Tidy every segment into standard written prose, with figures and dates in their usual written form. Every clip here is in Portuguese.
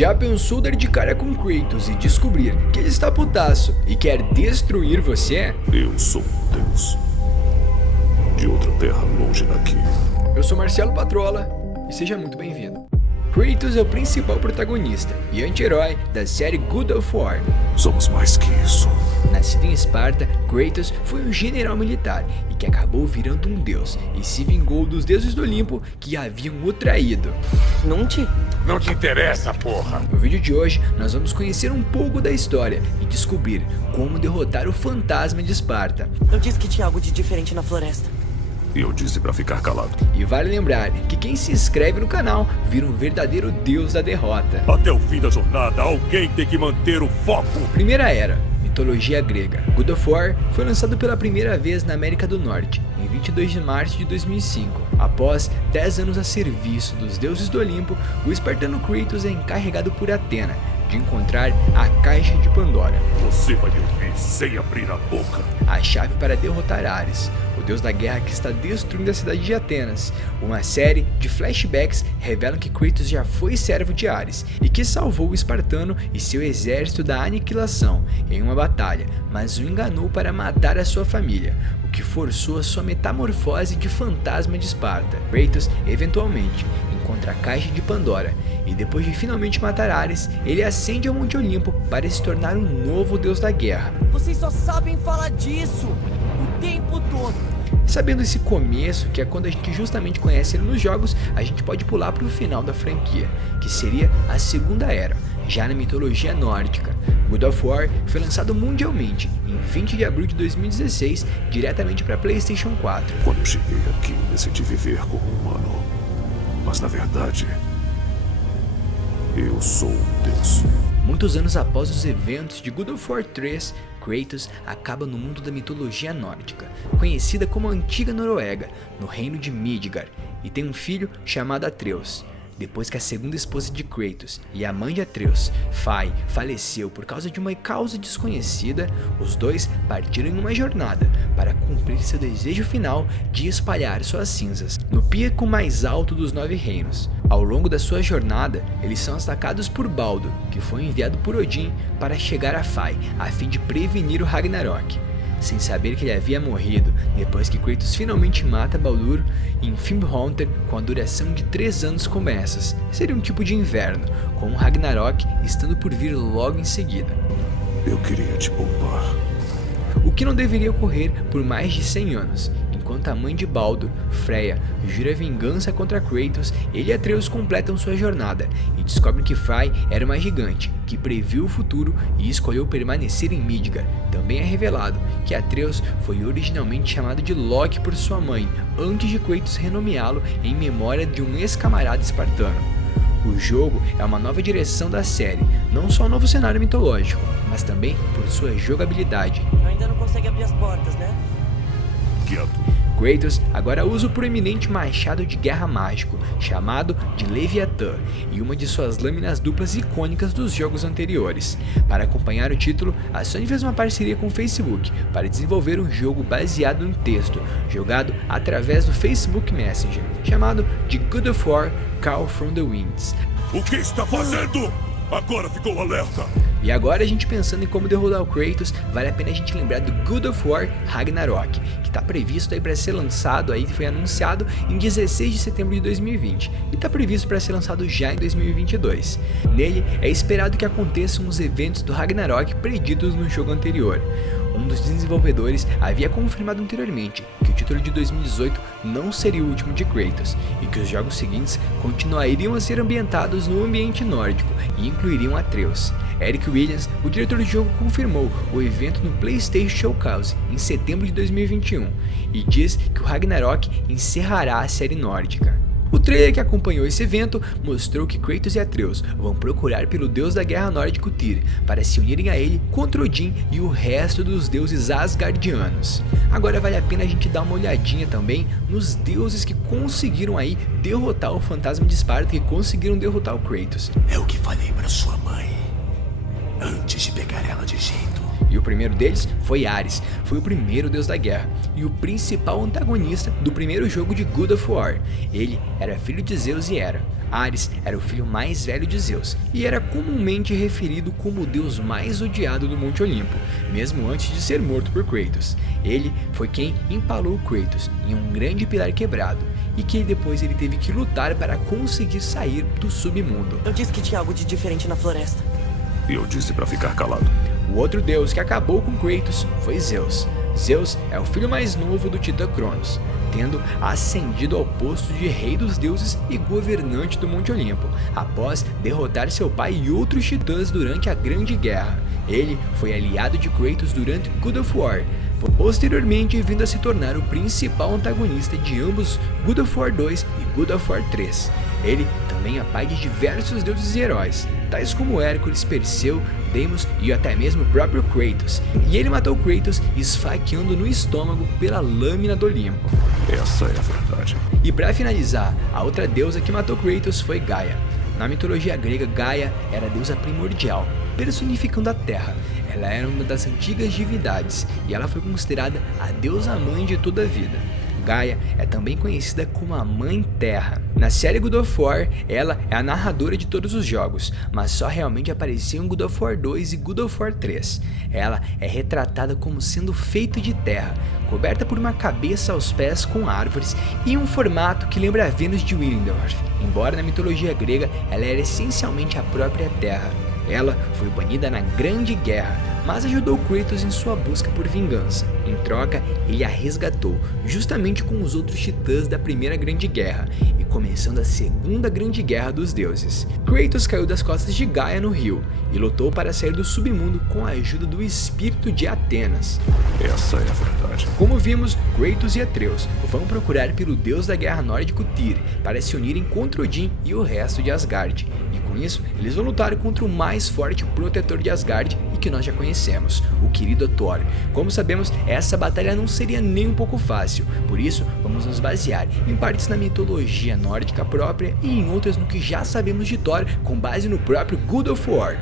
Já pensou dar de cara com Kratos e descobrir que ele está putaço e quer destruir você? Eu sou um deus de outra terra longe daqui. Eu sou Marcelo Patrola e seja muito bem-vindo. Kratos é o principal protagonista e anti-herói da série God of War. Somos mais que isso. Nascido em Esparta, Kratos foi um general militar e que acabou virando um deus e se vingou dos deuses do Olimpo que haviam o traído. Não te interessa, porra! No vídeo de hoje, nós vamos conhecer um pouco da história e descobrir como derrotar o fantasma de Esparta. Eu disse que tinha algo de diferente na floresta. E eu disse pra ficar calado. E vale lembrar que quem se inscreve no canal vira um verdadeiro deus da derrota. Até o fim da jornada, alguém tem que manter o foco. Primeira Era, mitologia grega. God of War foi lançado pela primeira vez na América do Norte, em 22 de março de 2005. Após 10 anos a serviço dos deuses do Olimpo, o espartano Kratos é encarregado por Atena de encontrar a Caixa de Pandora. Você vai me ouvir sem abrir a boca. A chave para derrotar Ares, o deus da guerra que está destruindo a cidade de Atenas. Uma série de flashbacks revelam que Kratos já foi servo de Ares e que salvou o espartano e seu exército da aniquilação em uma batalha, mas o enganou para matar a sua família, o que forçou a sua metamorfose de fantasma de Esparta. Kratos, eventualmente, encontra a Caixa de Pandora e depois de finalmente matar Ares, ele ascende ao Monte Olimpo para se tornar um novo deus da guerra. Vocês só sabem falar disso o tempo todo. Sabendo esse começo, que é quando a gente justamente conhece ele nos jogos, a gente pode pular para o final da franquia, que seria a Segunda Era, já na mitologia nórdica. God of War foi lançado mundialmente em 20 de abril de 2016, diretamente para PlayStation 4. Quando eu cheguei aqui, decidi viver como humano. Mas na verdade, eu sou um deus. Muitos anos após os eventos de God of War 3, Kratos acaba no mundo da mitologia nórdica, conhecida como a Antiga Noruega, no reino de Midgard, e tem um filho chamado Atreus. Depois que a segunda esposa de Kratos e a mãe de Atreus, Fai, faleceu por causa de uma causa desconhecida, os dois partiram em uma jornada para cumprir seu desejo final de espalhar suas cinzas no pico mais alto dos 9 reinos. Ao longo da sua jornada, eles são atacados por Baldur, que foi enviado por Odin para chegar a Fai, a fim de prevenir o Ragnarok. Sem saber que ele havia morrido, depois que Kratos finalmente mata Baldur, em Fimbulvântr, com a duração de 3 anos como essas, seria um tipo de inverno, com o Ragnarok estando por vir logo em seguida. Eu queria te poupar. O que não deveria ocorrer por mais de 100 anos. Enquanto a mãe de Baldur, Freya, jura vingança contra Kratos, ele e Atreus completam sua jornada e descobrem que Frey era uma gigante que previu o futuro e escolheu permanecer em Midgard. Também é revelado que Atreus foi originalmente chamado de Loki por sua mãe, antes de Kratos renomeá-lo em memória de um ex-camarada espartano. O jogo é uma nova direção da série, não só um novo cenário mitológico, mas também por sua jogabilidade. Ainda não consegue abrir as portas, né? Quieto. Kratos agora usa o proeminente machado de guerra mágico, chamado de Leviatã, e uma de suas lâminas duplas icônicas dos jogos anteriores. Para acompanhar o título, a Sony fez uma parceria com o Facebook para desenvolver um jogo baseado em texto, jogado através do Facebook Messenger, chamado de God of War Call from the Winds. O que está fazendo? Agora ficou alerta. E agora a gente pensando em como derrotar o Kratos, vale a pena a gente lembrar do God of War Ragnarok, que está previsto aí para ser lançado, aí foi anunciado em 16 de setembro de 2020 e está previsto para ser lançado já em 2022. Nele é esperado que aconteçam os eventos do Ragnarok preditos no jogo anterior. Um dos desenvolvedores havia confirmado anteriormente que o título de 2018 não seria o último de Kratos e que os jogos seguintes continuariam a ser ambientados no ambiente nórdico e incluiriam Atreus. Eric Williams, o diretor do jogo, confirmou o evento no PlayStation Showcase em setembro de 2021 e diz que o Ragnarok encerrará a série nórdica. O trailer que acompanhou esse evento mostrou que Kratos e Atreus vão procurar pelo deus da guerra nórdico Tyr para se unirem a ele contra Odin e o resto dos deuses asgardianos. Agora vale a pena a gente dar uma olhadinha também nos deuses que conseguiram aí derrotar o fantasma de Esparta e conseguiram derrotar o Kratos. É o que falei para sua mãe antes de pegar ela de jeito. E o primeiro deles foi Ares, foi o primeiro deus da guerra e o principal antagonista do primeiro jogo de God of War. Ele era filho de Zeus e Hera. Ares era o filho mais velho de Zeus e era comumente referido como o deus mais odiado do Monte Olimpo, mesmo antes de ser morto por Kratos. Ele foi quem empalou Kratos em um grande pilar quebrado e que depois ele teve que lutar para conseguir sair do submundo. Eu disse que tinha algo de diferente na floresta. E eu disse pra ficar calado. O outro deus que acabou com Kratos foi Zeus. Zeus é o filho mais novo do titã Cronos, tendo ascendido ao posto de rei dos deuses e governante do Monte Olimpo, após derrotar seu pai e outros titãs durante a Grande Guerra. Ele foi aliado de Kratos durante God of War, posteriormente vindo a se tornar o principal antagonista de ambos God of War 2 e God of War 3. Ele também é pai de diversos deuses e heróis, tais como Hércules, Perseu, Deimos e até mesmo o próprio Kratos. E ele matou Kratos esfaqueando no estômago pela lâmina do Olimpo. Essa é a verdade. E para finalizar, a outra deusa que matou Kratos foi Gaia. Na mitologia grega, Gaia era a deusa primordial, personificando a Terra. Ela era uma das antigas divindades e ela foi considerada a deusa mãe de toda a vida. Gaia é também conhecida como a Mãe Terra. Na série God of War, ela é a narradora de todos os jogos, mas só realmente apareceu em God of War 2 e God of War 3. Ela é retratada como sendo feita de terra, coberta por uma cabeça aos pés com árvores e um formato que lembra a Vênus de Willendorf, embora na mitologia grega ela era essencialmente a própria Terra. Ela foi banida na Grande Guerra, mas ajudou Kratos em sua busca por vingança. Em troca, ele a resgatou, justamente com os outros titãs da Primeira Grande Guerra, e começando a Segunda Grande Guerra dos Deuses. Kratos caiu das costas de Gaia no rio, e lutou para sair do submundo com a ajuda do espírito de Atenas. Essa é a verdade. Como vimos, Kratos e Atreus vão procurar pelo deus da guerra nórdico Tyr, para se unirem contra Odin e o resto de Asgard. Com isso, eles vão lutar contra o mais forte protetor de Asgard e que nós já conhecemos, o querido Thor. Como sabemos, essa batalha não seria nem um pouco fácil, por isso vamos nos basear em partes na mitologia nórdica própria e em outras no que já sabemos de Thor com base no próprio God of War.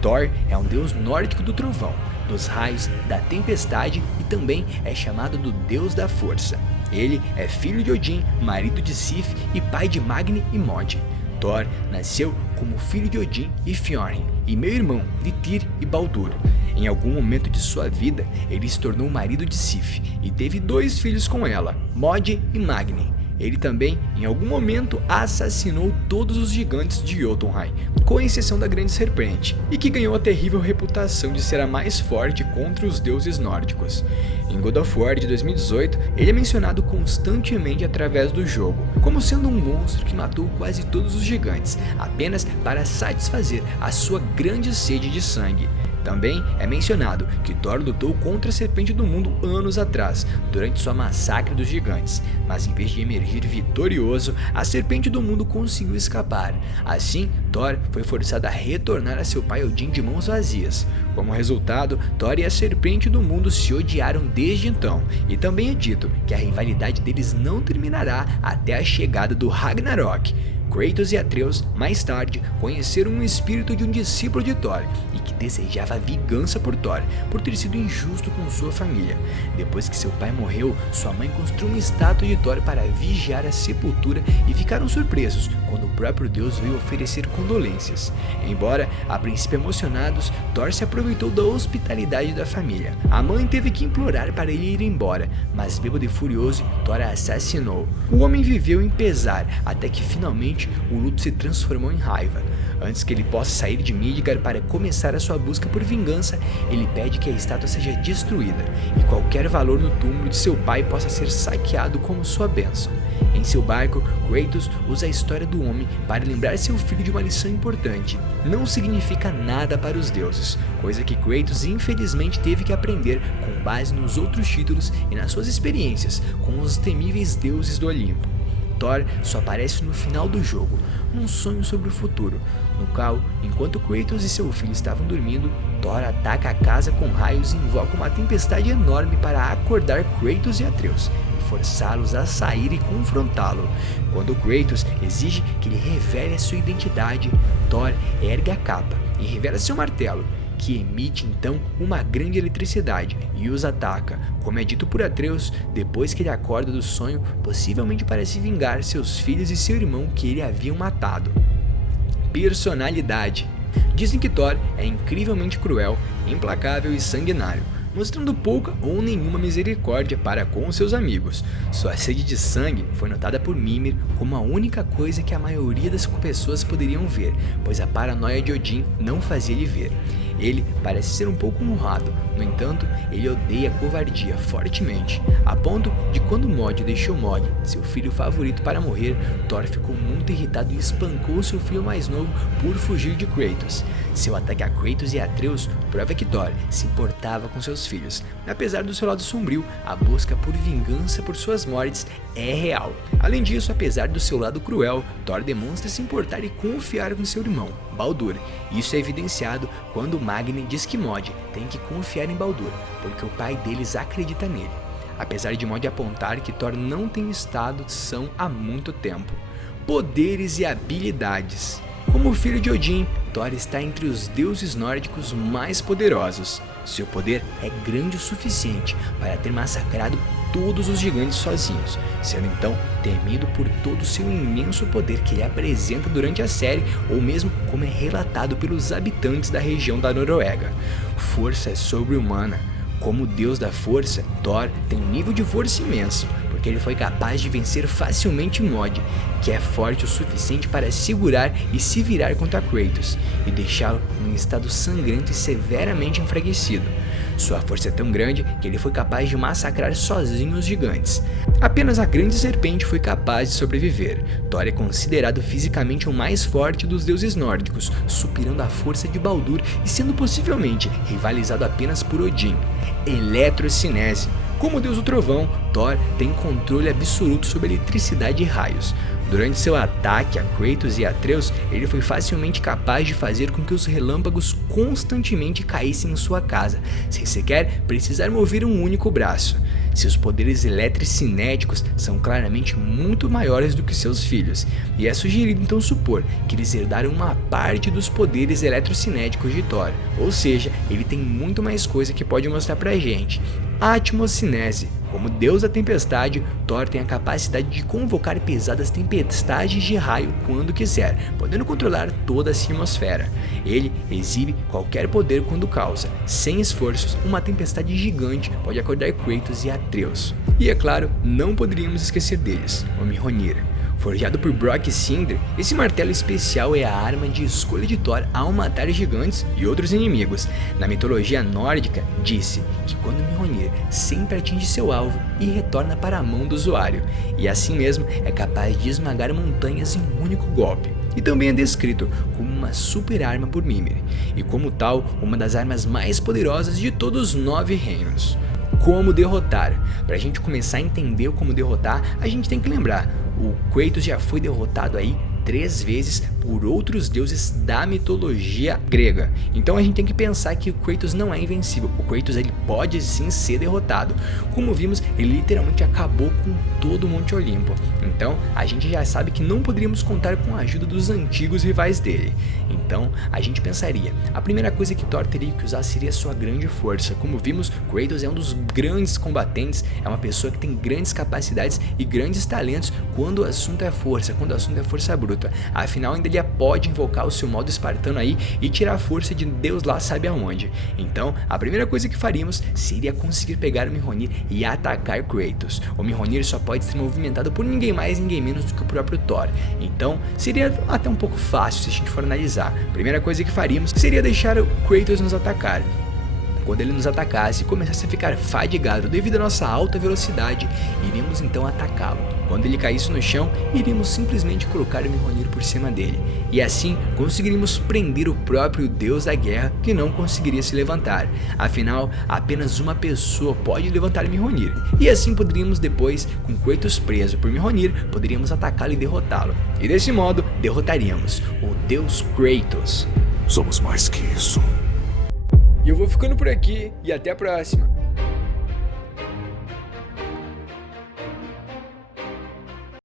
Thor é um deus nórdico do trovão, dos raios, da tempestade e também é chamado do deus da força. Ele é filho de Odin, marido de Sif e pai de Magni e Mod. Thor nasceu como filho de Odin e Fjorn, e meio-irmão de Tyr e Baldur. Em algum momento de sua vida, ele se tornou marido de Sif e teve 2 filhos com ela, Mod e Magni. Ele também, em algum momento, assassinou todos os gigantes de Jotunheim, com exceção da Grande Serpente, e que ganhou a terrível reputação de ser a mais forte contra os deuses nórdicos. Em God of War de 2018, ele é mencionado constantemente através do jogo, como sendo um monstro que matou quase todos os gigantes, apenas para satisfazer a sua grande sede de sangue. Também é mencionado que Thor lutou contra a Serpente do Mundo anos atrás, durante sua massacre dos gigantes, mas em vez de emergir vitorioso, a Serpente do Mundo conseguiu escapar. Assim, Thor foi forçado a retornar a seu pai Odin de mãos vazias. Como resultado, Thor e a Serpente do Mundo se odiaram desde então, e também é dito que a rivalidade deles não terminará até a chegada do Ragnarok. Kratos e Atreus, mais tarde, conheceram um espírito de um discípulo de Thor e que desejava vingança por Thor, por ter sido injusto com sua família. Depois que seu pai morreu, sua mãe construiu uma estátua de Thor para vigiar a sepultura e ficaram surpresos quando o próprio Deus veio oferecer condolências. Embora, a princípio emocionados, Thor se aproveitou da hospitalidade da família. A mãe teve que implorar para ele ir embora, mas bêbado e furioso, Thor a assassinou. O homem viveu em pesar até que finalmente o luto se transformou em raiva. Antes que ele possa sair de Midgard para começar a sua busca por vingança, ele pede que a estátua seja destruída e qualquer valor no túmulo de seu pai possa ser saqueado como sua bênção. Em seu barco, Kratos usa a história do homem para lembrar seu filho de uma lição importante. Não significa nada para os deuses, coisa que Kratos infelizmente teve que aprender com base nos outros títulos e nas suas experiências com os temíveis deuses do Olimpo. Thor só aparece no final do jogo, num sonho sobre o futuro, no qual, enquanto Kratos e seu filho estavam dormindo, Thor ataca a casa com raios e invoca uma tempestade enorme para acordar Kratos e Atreus e forçá-los a sair e confrontá-lo. Quando Kratos exige que ele revele a sua identidade, Thor ergue a capa e revela seu martelo, que emite então uma grande eletricidade e os ataca. Como é dito por Atreus, depois que ele acorda do sonho, possivelmente para se vingar seus filhos e seu irmão que ele haviam matado. Personalidade. Dizem que Thor é incrivelmente cruel, implacável e sanguinário, mostrando pouca ou nenhuma misericórdia para com seus amigos. Sua sede de sangue foi notada por Mimir como a única coisa que a maioria das pessoas poderiam ver, pois a paranoia de Odin não fazia ele ver. Ele parece ser um pouco honrado, no entanto, ele odeia a covardia fortemente, a ponto de quando Mod deixou Mog, seu filho favorito, para morrer, Thor ficou muito irritado e espancou seu filho mais novo por fugir de Kratos. Seu ataque a Kratos e a Atreus prova que Thor se importava com seus filhos. Apesar do seu lado sombrio, a busca por vingança por suas mortes é real. Além disso, apesar do seu lado cruel, Thor demonstra se importar e confiar com seu irmão, Baldur. Isso é evidenciado quando Magni diz que Mod tem que confiar em Baldur, porque o pai deles acredita nele. Apesar de Mod apontar que Thor não tem estado são há muito tempo. Poderes e habilidades. Como filho de Odin, Thor está entre os deuses nórdicos mais poderosos. Seu poder é grande o suficiente para ter massacrado todos os gigantes sozinhos, sendo então temido por todo o seu imenso poder que ele apresenta durante a série, ou mesmo como é relatado pelos habitantes da região da Noruega. Força sobre-humana. Como deus da força, Thor tem um nível de força imenso, porque ele foi capaz de vencer facilmente Mod, que é forte o suficiente para segurar e se virar contra Kratos, e deixá-lo em estado sangrento e severamente enfraquecido. Sua força é tão grande que ele foi capaz de massacrar sozinho os gigantes. Apenas a grande serpente foi capaz de sobreviver. Thor é considerado fisicamente o mais forte dos deuses nórdicos, superando a força de Baldur e sendo possivelmente rivalizado apenas por Odin. Eletrocinese. Como deus do trovão, Thor tem controle absoluto sobre a eletricidade e raios. Durante seu ataque a Kratos e Atreus, ele foi facilmente capaz de fazer com que os relâmpagos constantemente caíssem em sua casa, sem sequer precisar mover um único braço. Seus poderes eletricinéticos são claramente muito maiores do que seus filhos, e é sugerido então supor que eles herdaram uma parte dos poderes eletrocinéticos de Thor, ou seja, ele tem muito mais coisa que pode mostrar pra gente. Atmocinese. Como deus da tempestade, Thor tem a capacidade de convocar pesadas tempestades de raio quando quiser, podendo controlar toda a atmosfera. Ele exibe qualquer poder quando causa, sem esforços, uma tempestade gigante pode acordar Kratos e Atreus. E é claro, não poderíamos esquecer deles, o Mjolnir. Forjado por Brock e Sindri, esse martelo especial é a arma de escolha de Thor ao matar gigantes e outros inimigos. Na mitologia nórdica, disse que quando Mjolnir sempre atinge seu alvo e retorna para a mão do usuário, e assim mesmo é capaz de esmagar montanhas em um único golpe. E também é descrito como uma super arma por Mimir, e como tal, uma das armas mais poderosas de todos os 9 reinos. Como derrotar? Pra gente começar a entender como derrotar, a gente tem que lembrar, o Kratos já foi derrotado aí 3 vezes por outros deuses da mitologia grega. Então a gente tem que pensar que o Kratos não é invencível. O Kratos ele pode sim ser derrotado. Como vimos, ele literalmente acabou com todo o Monte Olimpo. Então a gente já sabe que não poderíamos contar com a ajuda dos antigos rivais dele. Então a gente pensaria, a primeira coisa que Thor teria que usar seria sua grande força. Como vimos, Kratos é um dos grandes combatentes, é uma pessoa que tem grandes capacidades e grandes talentos quando o assunto é força, quando o assunto é força bruta. Afinal, ainda ele pode invocar o seu modo espartano aí e tirar a força de Deus lá sabe aonde. Então, a primeira coisa que faríamos seria conseguir pegar o Mjolnir e atacar Kratos. O Mjolnir só pode ser movimentado por ninguém mais, ninguém menos do que o próprio Thor. Então, seria até um pouco fácil se a gente for analisar. A primeira coisa que faríamos seria deixar o Kratos nos atacar. Quando ele nos atacasse e começasse a ficar fadigado devido à nossa alta velocidade, iríamos então atacá-lo. Quando ele caísse no chão, iríamos simplesmente colocar o Mjolnir por cima dele. E assim, conseguiríamos prender o próprio deus da guerra que não conseguiria se levantar. Afinal, apenas uma pessoa pode levantar Mjolnir. E assim poderíamos depois, com Kratos preso por Mjolnir, poderíamos atacá-lo e derrotá-lo. E desse modo, derrotaríamos o deus Kratos. Somos mais que isso. E eu vou ficando por aqui e até a próxima.